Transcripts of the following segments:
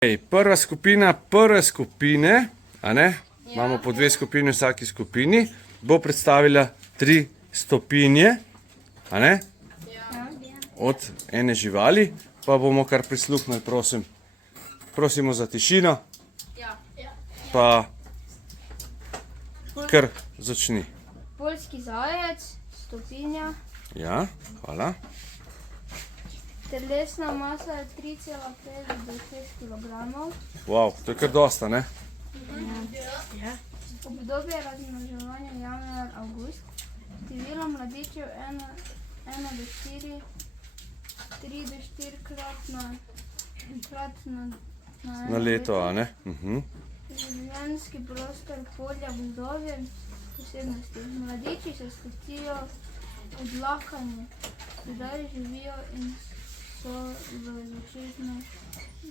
Prva skupina prve skupine, imamo po dve skupini v vsaki skupini, bo predstavila 3 stopinje, od ene živali, pa bomo kar prisluhnili, prosimo za tišino, pa kar začni. Poljski zajec, stopinja. Ja, hvala. Telesna masa je 3,5 do 6 kg. Wow, to je kar dosta, ne? Obdobje razmnoževanja januar-avgust. Število mladičev 1 do 4, 3 do 4 krat Na leto, a ne? Življenjski prostor polja gozdovi, posebnosti. Mladiči se skotijo odlakani, zdaj živijo in so v začetku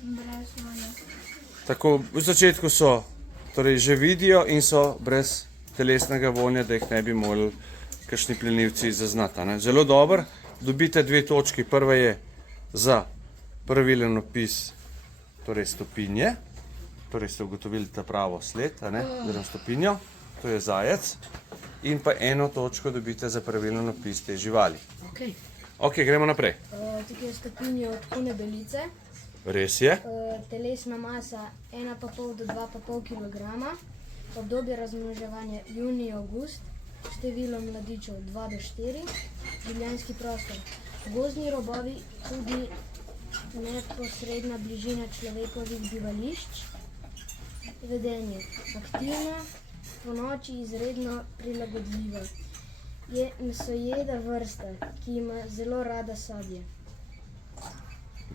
brez vonja. Tako, v začetku so, torej že vidijo in so brez telesnega vonja, da jih ne bi morali kakšni plenilci zaznati. Zelo dobro, dobite 2 točki. Prva je za pravilen opis, torej stopinje, torej ste ugotovili ta pravo sled, oziroma stopinjo, to je zajec, in pa 1 točko dobite za pravilen opis te živali. Ok, gremo naprej. Tukaj je stopinja od konebelice. Res je. Telesna masa 1,5 do 2,5 kg. Obdobje razmnoževanja junij-avgust. Število mladičev 2 do 4. Življenjski prostor. Gozdni robovi, tudi neposredna bližina človekovih bivališč. Vedenje. Aktivna, ponoči izredno prilagodljiva. Je mesojeda vrsta, ki ima zelo rada sadje.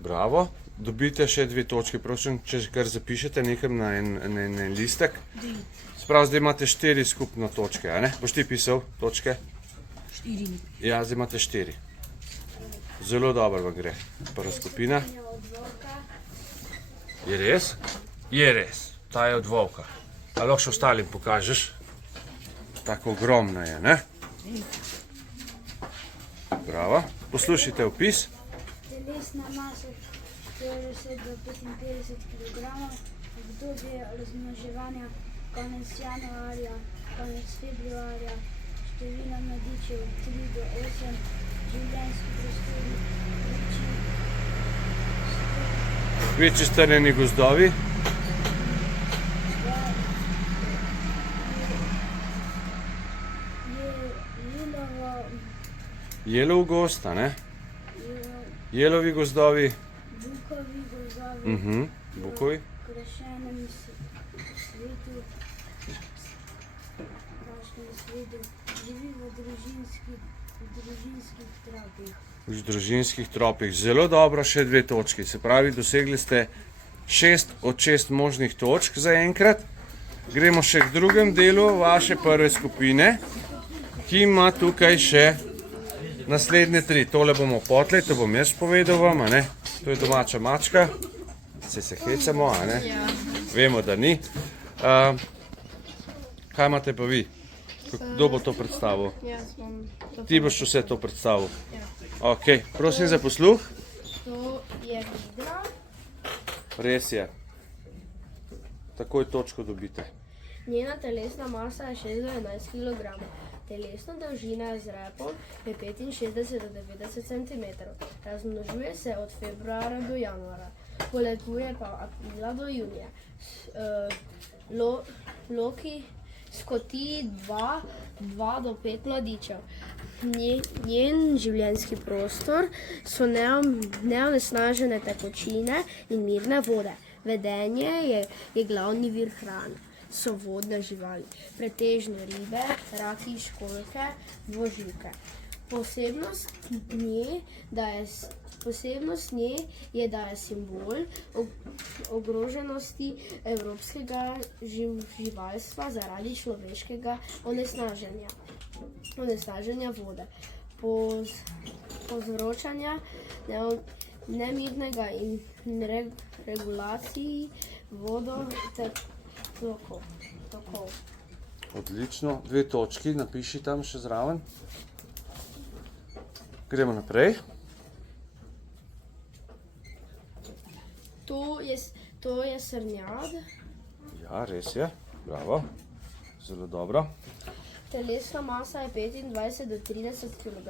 Bravo. Dobite še 2 točke, prosim, če kar zapišete nekam na en listek. Sprav, zdaj imate 4 skupno točke, a ne? Boš ti pisal točke? 4. Ja, zdaj imate 4. Zelo dobro vam gre. Prva skupina. Je res? Je res. Ta je od volka. A lahko še ostalim pokažeš? Tako ogromna je, ne? Bravo. Poslušajte opis. Telesna masa 40 do 55 kg. Obdobje razmnoževanja konec januarja, konec februarja. Število mladičev 3 do 8. Življenjski prostor Večji strnjeni gozdovi. Jelov gost, a ne? Jelovi gozdovi. bukovi gozdovi. Bukovi. Krešenem svetu, prašnem svetu, živi v družinskih tropih. V družinskih tropih. Zelo dobro, še 2 točki. Se pravi, dosegli ste 6 od 6 možnih točk za enkrat. Gremo še k drugem delu vaše prve skupine, ki ima tukaj še naslednje 3. Tole bomo potlej, to bom jaz povedal vam, a ne? To je domača mačka. Se hecamo, a ne? Vemo, da ni. Kaj imate pa vi? Kdo bo to predstavil? Ti boš vse to predstavil? Ok, prosim za posluh. To je vidra. Res je. Takoj točko dobite. Njena telesna masa je 6 do 11 kg. Telesna dolžina z repom je 65 do 90 cm. Razmnožuje se od februarja do januarja. Poletuje pa od aprila do junija. Loki skoti 2 do 5 mladičev. Njen življenjski prostor so neonesnažene tekočine in mirne vode. Vedenje je glavni vir hrane. So vodne živali, pretežno ribe, raki, školjke, dvoživke. Posebnost nje je, da je simbol ogroženosti evropskega živalstva zaradi človeškega onesnaženja vode, povzročanja nemirnega in regulaciji tokov. Odlično. 2 točki, napiši tam še zraven. Gremo naprej. To je To je srnjad. Ja, res je. Bravo. Zelo dobro. Telesna masa je 25 do 30 kg.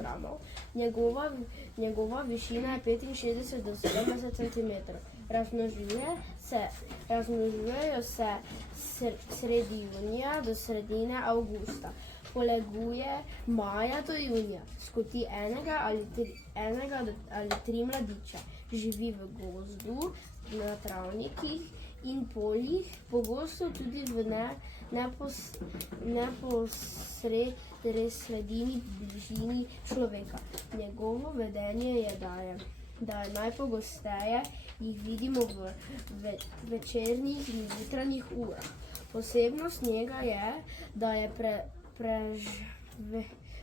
Njegova višina je 65 do 70 cm. Razmnožujejo se sredi junija do sredine avgusta. Poleguje maja do junija. Skoti enega ali tri mladiče. Živi v gozdu, na travnikih in poljih, pogosto tudi v neposredni bližini človeka. Njegovo vedenje je, da je najpogosteje jih vidimo v večernih in jutranjih urah. Posebnost njega je, da je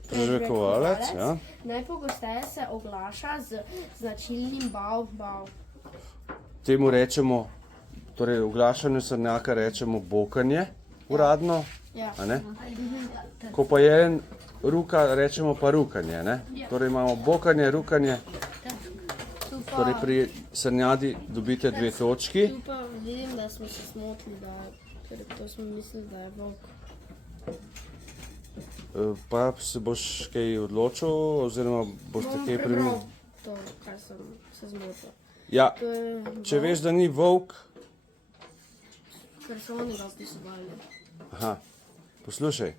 Prežvekovalec, ja. Najpogosteje se oglaša z značilnim bav, bav. Temu rečemo, torej oglašanju srnjaka rečemo bokanje, uradno, Ja. a ne? Ko pa je ruka, rečemo pa rukanje, ne? Torej imamo bokanje, rukanje, torej pri srnjadi dobite 2 točki. Tu pa vidim, da smo se smotili, ker to smo mislili, da je volk. Pa se boš kaj odločil, oziroma boste kaj primerjali? To, kar sem se zmotil. Ja, To je če veš, da ni volk, ker so oni ga opisovali. aha, poslušaj,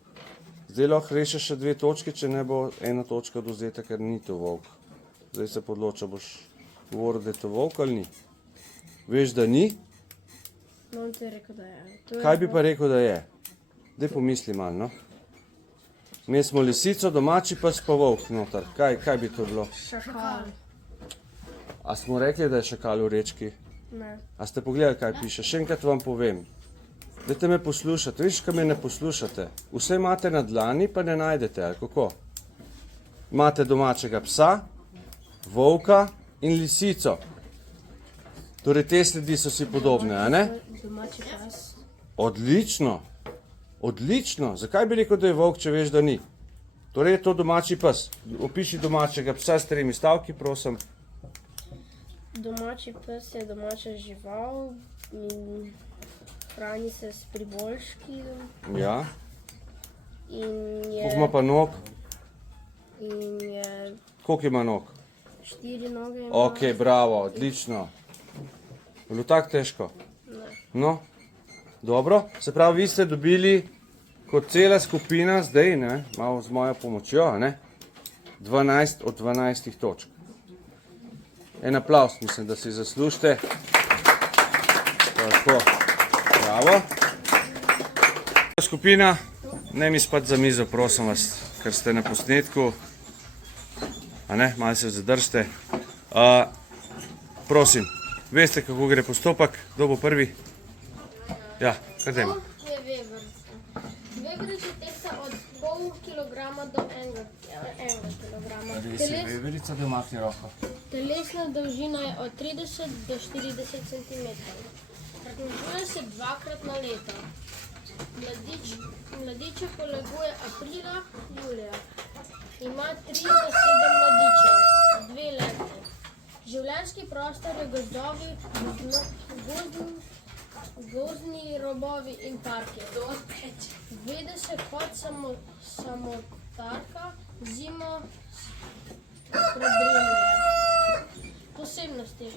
zdaj lahko rešiš še 2 točke, če ne bo 1 točka odvzeta, ker ni to volk. Zdaj se podloča, boš govoril, da je to volk ali ni. Veš, da ni, No, on ti je rekel, da je. To je kaj bi volk. pa rekel, da je? Daj pomisli malo, no. Mi smo lisico, domači pes pa volk noter. Kaj bi to bilo? Šakal. A smo rekli, da je šakal v rečki? Ne. A ste pogledali, kaj piše? Še enkrat vam povem. Dajte me poslušati, viš, kaj me ne poslušate. Vse imate na dlani, pa ne najdete, ali kako? Imate domačega psa, volka in lisico. Torej te sledi so si podobne, a ne? Domači pas. Odlično, odlično. Zakaj bi rekel, da je volk, če veš, da ni? Torej je to domači pes. Opiši domačega psa s 3 stavki, prosim. Domači pes je domača žival in hrani se s priboljški Ja, in koliko ima pa nog? je Koliko ima nog? 4 noge. Ima. Ok, bravo, odlično. Je bilo tako težko? Ne. No, dobro. Se pravi, vi ste dobili kot cela skupina zdaj, ne, malo z mojo pomočjo, a ne, 12 od 12 točk. En aplavz, mislim, da si zaslužite. Tako, bravo. Skupina, ne mi spati za mizo, prosim vas, ker ste na posnetku. A ne, malo se zadržite. Prosim, veste, kako gre postopek, kdo bo prvi? Ja, kar dajmo. Je veverica. Veverica tehta od pol kilograma do enega kilograma. Veverica, da imate roko. Telesna dolžina je od 30 do 40 cm. Razmnožuje se 2-krat na leto. Mladiče poleguje aprila, julija. Ima 3 do 7 mladičev, 2 lete. Življenjski prostor je gozdovi, gozdni robovi in parki. Vede se kot samotarka, zimo predrimlje. Posebnosti.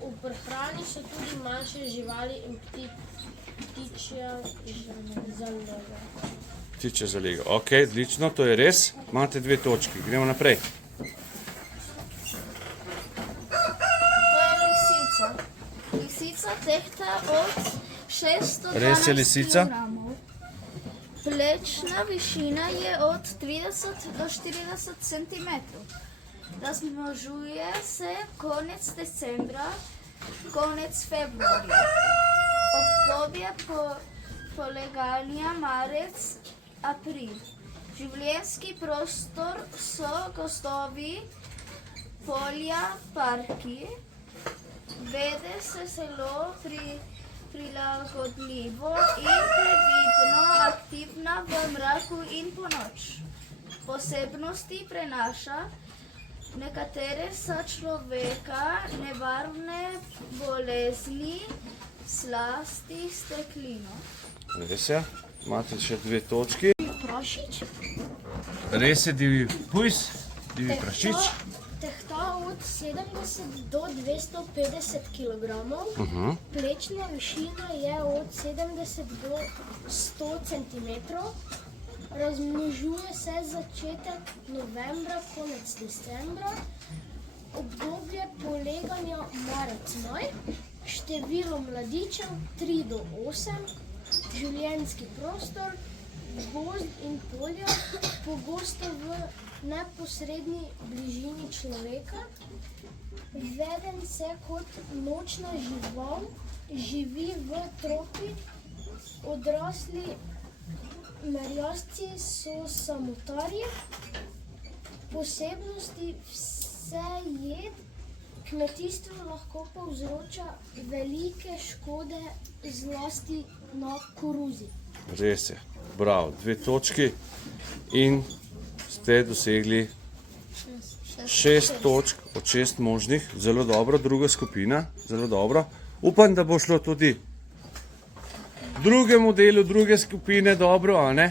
V prehrani so tudi manjše živali in ptičja zaloga. Ptičja zalega. Ok, odlično, to je res. Imate 2 točki. Gremo naprej. To je lisica. Lisica tehta od 612 Res je lisica? kilogramov. Plečna višina je od 30 do 40 cm. Razmnožuje se konec decembra, konec februarja. Obdobje poleganja marec, april. Življenjski prostor so gozdovi, polja, parki. Vede se zelo prilagodljivo in previdno aktivna v mraku in ponoč. Posebnosti prenaša nekatere za človeka nevarne bolezni, Slasti steklino. Res je. Imate še 2 točki. Prašič. Res je divji pujs, divji prašič. Tehta od 70 do 250 kg. Plečna višina je od 70 do 100 cm. Razmnožuje se začetek novembra, konec decembra. Obdobje poleganja marec-maj. Število mladičev 3 do 8. Življenjski prostor, gozd in polja, pogosto v neposredni bližini človeka. Veden se kot nočna žival, živi v tropih. Odrasli merjasci so samotarji. Posebnosti vsejed. Kmetijstvo lahko povzroča velike škode, zlasti na koruzi. Res je. Bravo, 2 točki in ste dosegli 6 točk od 6 možnih. Zelo dobro, druga skupina, zelo dobro. Upam, da bo šlo tudi drugemu delu druge skupine dobro, a ne?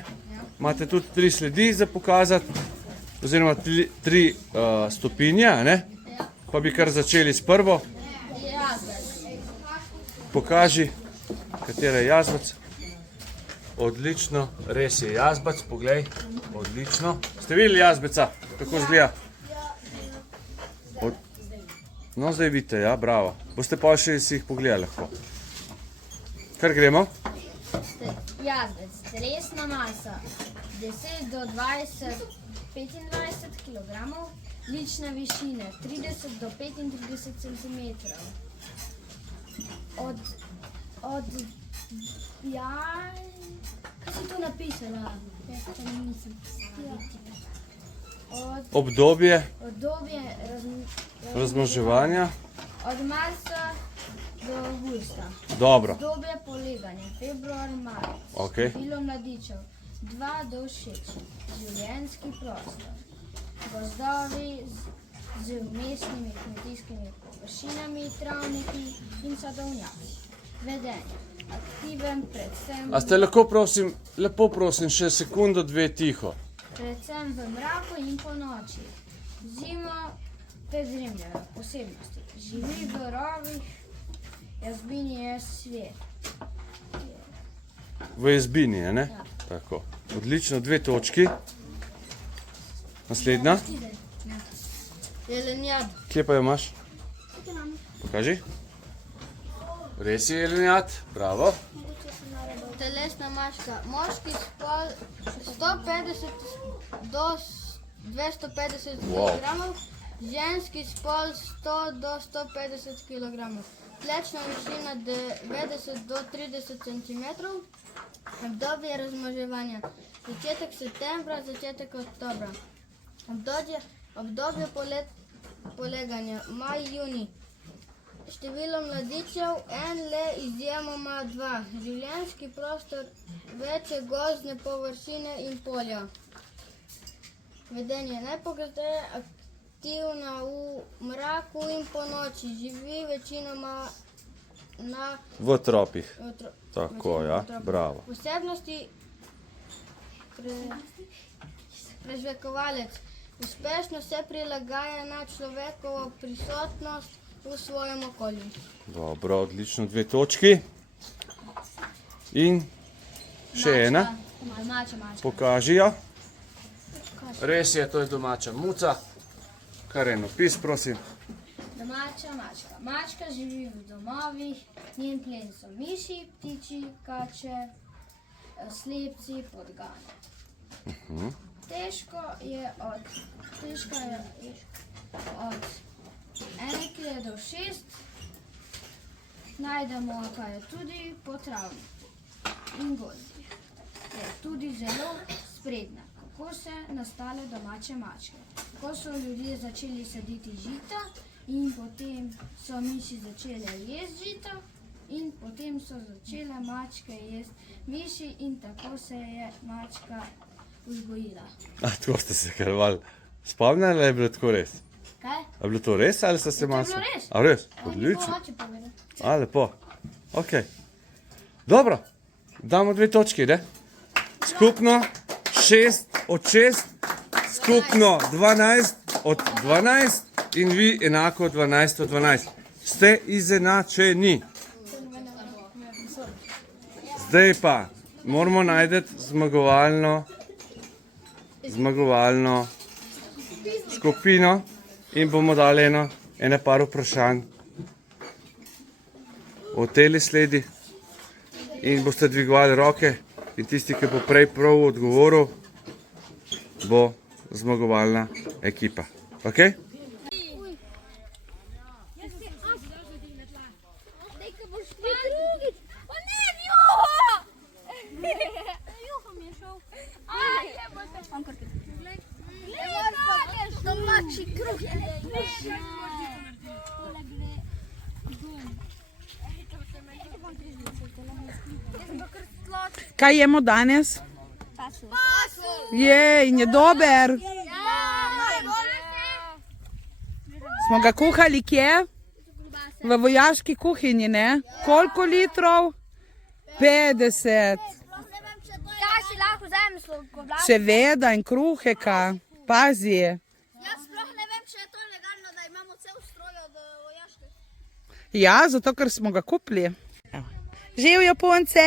Imate tudi 3 sledi za pokazati, oziroma 3 stopinje, a ne? Pa bi kar začeli s prvo. Pokaži, katera je jazbec. Odlično, res je jazbec, poglej, odlično. Ste videli jazbeca, kako zgleda? No, zdaj vidite, ja, bravo. Boste pa še si jih pogledali lahko. Kar gremo? Jazbec, telesna masa 10 do 20, 25 kg, lična višina 30 do 35 cm. Kaj si tu napisala? Obdobje Obdobje razmnoževanja. od marca do avgusta. Dobro, Obdobje poleganja februar, marec. okej. Število mladičev 2 do 6. Življenjski prostor. Gozdovi z vmesnimi kmetijskimi površinami, travniki in sadovnjaki. Vedenje. Aktiven predvsem, A ste lahko prosim, lepo prosim, še sekundo, 2 tiho. predvsem v mraku in po noči. Zima prezemljena. Posebnosti. Živi v rovih, jazbini je svet. V jazbini, a ne? Ja. Tako. Odlično, 2 točki. Naslednja. Jelenjad. Kje pa jo imaš? Pokaži. Res je jelenjad, bravo. Telesna maška. Moški spol 150 do 250 Wow. kg, ženski spol 100 do 150 kg. Plečna višina 90 do 30 cm. Obdobje razmnoževanja. Začetek septembra, začetek oktobra. Obdobje poleganja maj, juni. Število mladičev 1, le izjemoma 2. Življenjski prostor, večje gozdne površine in polja. Vedenje najpogosteje aktivna v mraku in po noči. Živi večinoma na V tropih. otro- Tako, ja, otrok. bravo. Posebnosti prežvekovalec. Uspešno se prilagaja na človekovo prisotnost v svojem okolju. Dobro, odlično, 2 točki. In še ena, Mačka. pokaži jo. Res je, to je domača muca. Kar en opis, prosim. Domača mačka. Mačka živi v domovih, njen plen so miši, ptiči, kače, slepci, podgane. Težka je od 1 kg do 6. Najdemo kaj tudi po travniku in gozdih. Je tudi zelo spredna. Kako so nastale domače mačke? Ko so ljudje začeli saditi žita in potem so miši začele jesti žito in potem so začele mačke jesti miši in tako se je mačka vzgojila. A, tako ste se krvali. Spomnili, ali je bilo tako res? Kaj? A je bilo to res, ali ste se to je malo... bilo res. A res? Ni Odlično. bilo oče povedati. A, lepo. Ok. Dobro, damo 2 točki, ne? Skupno 6 od 6, skupno 12 od 12 in vi enako 12 od 12. Ste izenačeni. Zdaj pa moramo najti zmagovalno skupino in bomo dali ene par vprašanj o tej sledi in boste dvigovali roke in tisti, ki bo prej prav odgovoril, bo zmagovalna ekipa. Ok? Domači kruh je Kaj jemo danes? In je dober. Smo ga kuhali kje? V vojaški kuhinji, ne? Koliko litrov? 50. Seveda, in kruheka. Pazi. Jaz sploh ne vem, če je to legalno, da imamo cel stroj od vojaške. Ja, zato ker smo ga kupili. Živ Japonce!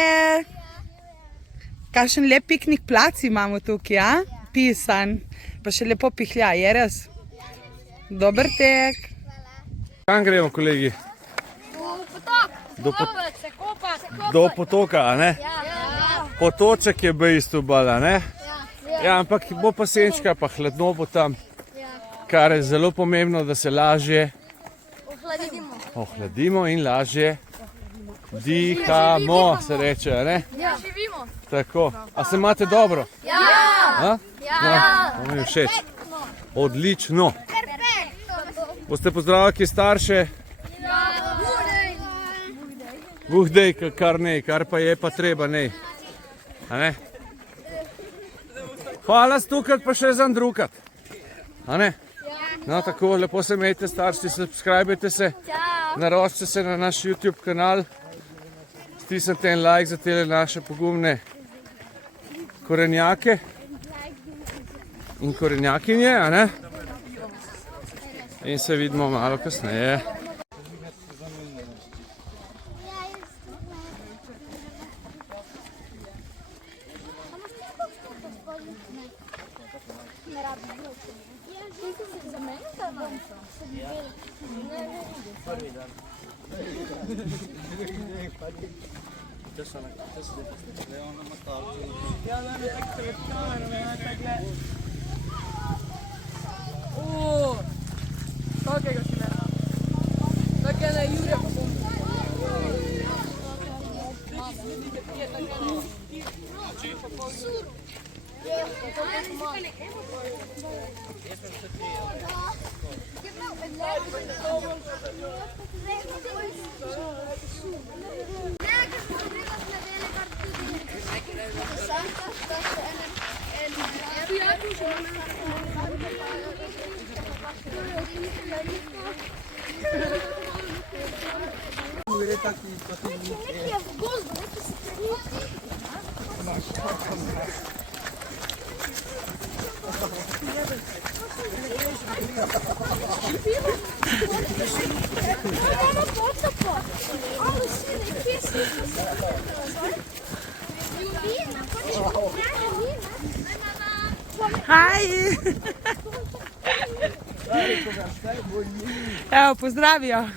Kakšen lep piknik plac imamo tukaj, ja? Pisan. Pa še lepo pihlja, je res? Dober tek. Kam gremo, kolegi? Do potoka, a ne? Potoček je bistvo bala, ne? Ja, ampak bo pa senčka, pa hladno bo tam, kar je zelo pomembno, da se lažje ohladimo in lažje dihamo, se reče, ne? Ja, živimo. Tako, a se imate dobro? Ja. To mi je všeč. Odlično. Boste pozdravili starše? Buhdej, kar ne, kar pa je pa treba, ne. A ne? Hvala stukati pa še za drukati. A ne? No, tako, lepo se imejte starši, subscribejte se, naročite se na naš YouTube kanal, stisnite en like za tele naše pogumne korenjake in korenjakinje, a ne? In se vidimo malo kasneje. Haj! Evo, pozdravijo.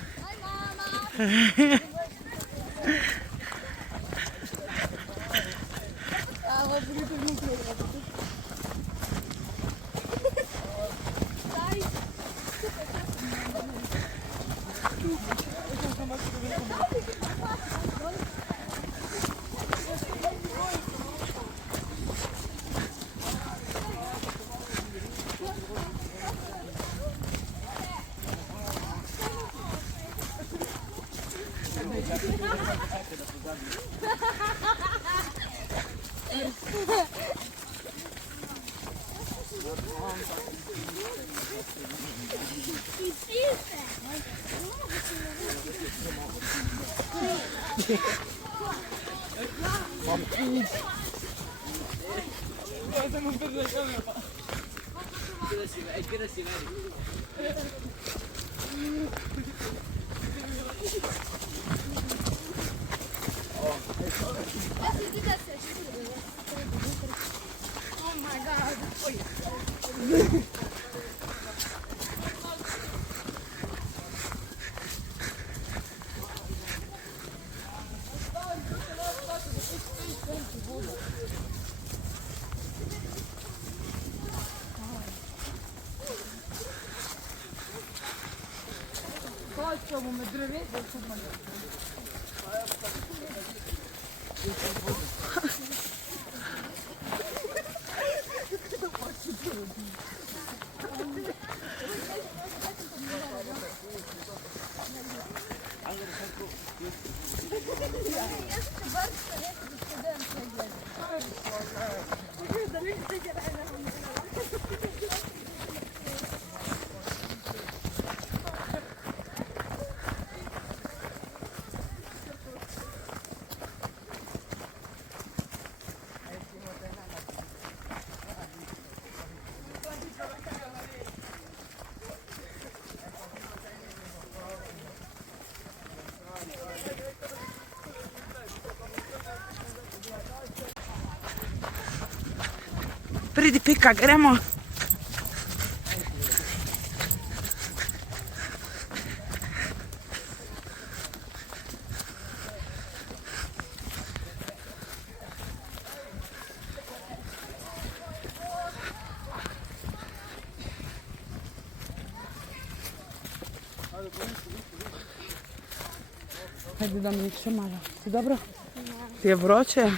Pridi, Pika, gremo. Hajde, Dominik, še malo. Si dobro? Ti je vroče?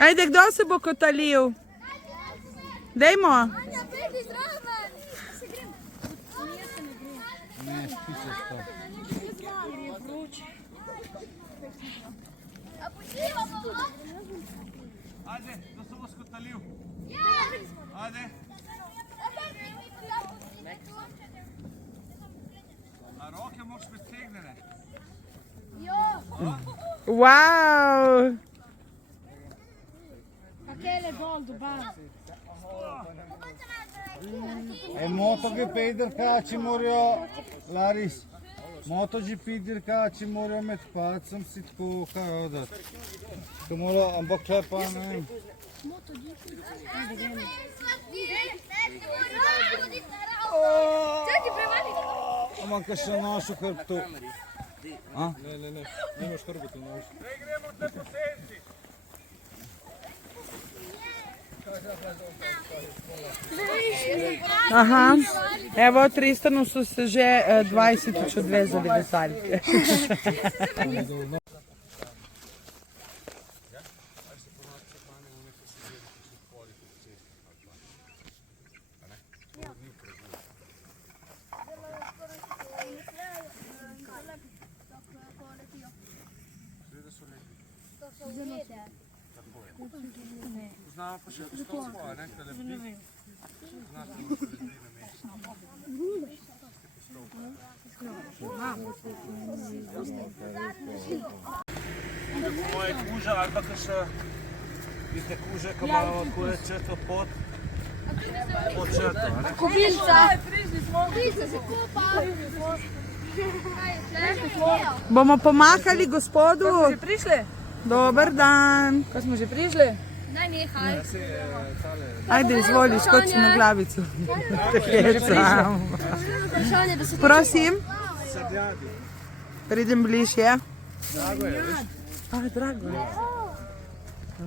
Ajde, kdo se bo kotalil? Dajmo. Ajde, da se bo skotalil. Ajde. A roke moraš pretegnene. Wow. MotoGP dirkači morajo, Laris, MotoGP dirkači morajo med palcem si tako kaj odati. To mora, ampak če pa ne vem. Ampak kaj še noš v hrbtu. Ne, nimaš hrbtu noš. Zdaj gremo te posenci. Aha. Evo, Tristanu so se že 20 odvezali veselje. Poznamo pa še gospod svoje, ne? Kaj lepi. Moje kuže ali pa še vidite kuže, ko imamo kule črto pod črto, ne? Kubilca. Kubilca se kupa. Bomo pomahali gospodu. Smo že prišli? Dober dan. Ko smo že prišli? Naj nehaj. Ajde, izvoli, skoči na glavico. Hecam. Prosim. Pridem bližje. Drago je, veš? Drago je.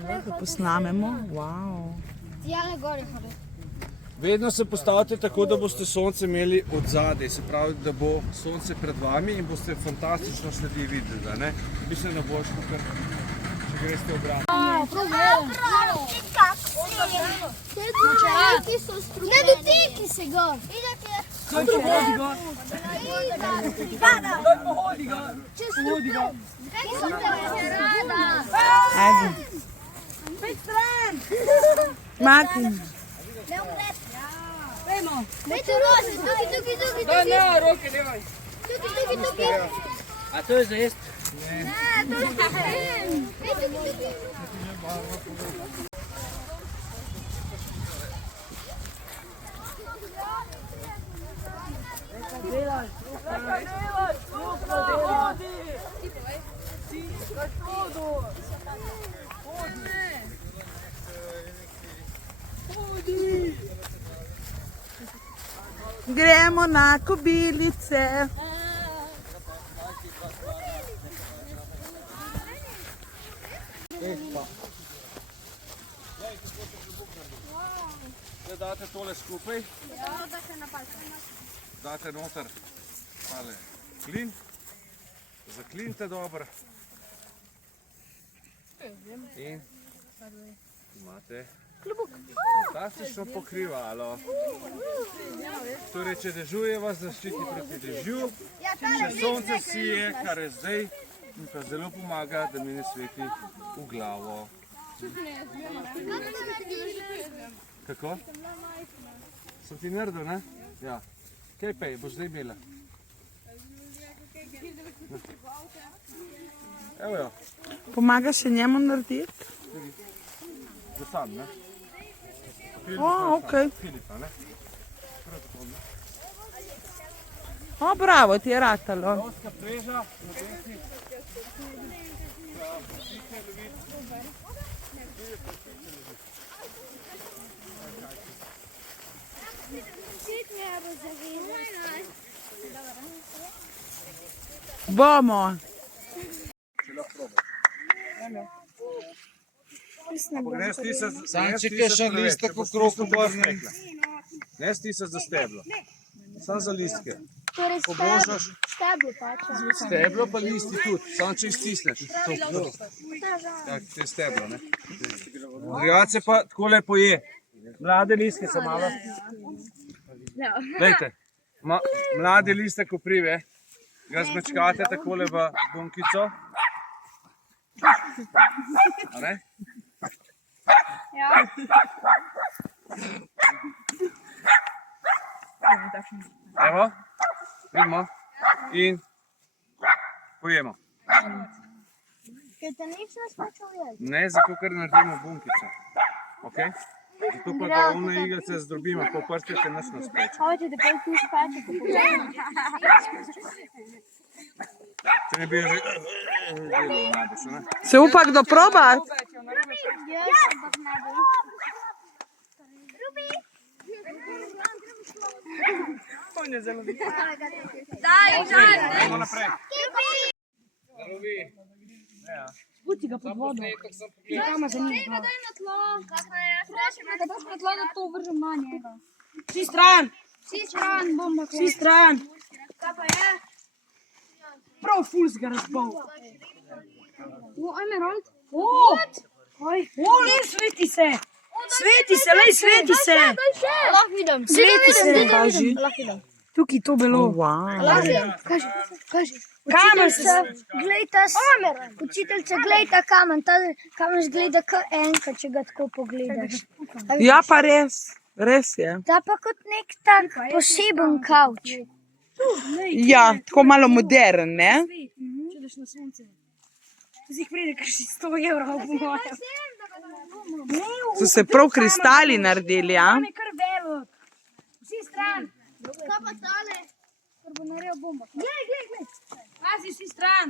Da posnamemo. Wow. Tijale gori hodi. Vedno se postavite tako, da boste sonce imeli od zadaj, se pravi, da bo sonce pred vami in boste fantastično sledi videli, ne? Bi se ne boš, če greste obratno. Ne dotikni se ga. Kaj to hodi gor? Kaj to hodi gor? Hodi gor. Ajde. Pet stran! Martin. Dajmo. Tukaj. Ne, roke, nemaj. Tukaj. A to je za jesti? Gremo na kobilice. Zdaj date tole skupaj. Date noter tale klin. Zaklinite dobro. In imate fantastično pokrivalo. Torej, če dežuje, vas zaščiti proti dežju. Če sonce sije, kar je zdaj, mi pa zelo pomaga, da mi ne sveti v glavo. Kako? Sem ti naredil, ne? Ja. Kaj pej, boš zdaj imela? Evo jo, Pomaga še njemu narediti? za sam, ne? O, okej. Filipa, ne? O, bravo, ti je ratalo. Lovska preža, na desni. Bomo. Ne stisati, še listek okrog obrne. Ne stisati za steblo. Samo za listke. Ko božaš steblo, pa listi tudi. Samo če jih stisneš. Ja, to je steblo, ne? Drugače pa takole poje. Mlade listke so malo. Glejte, mlade liste koprive, ga zmečkate takole v bunkico. A ne? Evo, vidimo in pojemo. Ne, zato ker naredimo bunkico. Ok? Zato pa da one iglice zdrobimo, po prstju te nič ne speče. Če ne bi že delal najbolj, ne? Se upa kdo probat? Gremo naprej. Zarovi. Spusti ga pod vodo. Kama za njih. Vsi stran. Vsi stran. Prav ful si ga razbal. Ne, sveti se. Sveti se, lej, sveti se. Sveti se. Kaži. Tukaj to bilo. Kamen se. Glejta, učiteljce, glejta kamen. Ta kamen zgleda kot enka, če ga tako pogledaš. Ja, pa res. Res je. Ta pa kot nek tak poseben kavč. Ja, tako malo modern, ne? Če daš na sonce. Tu si jih pride kar 100 evrov po mojem. So se prav kristali naredili, ja? Tam je kar velik. Vsi stran. Kaj pa tale? Kar bo naredil bomba. Glej. Pazi, vsi stran.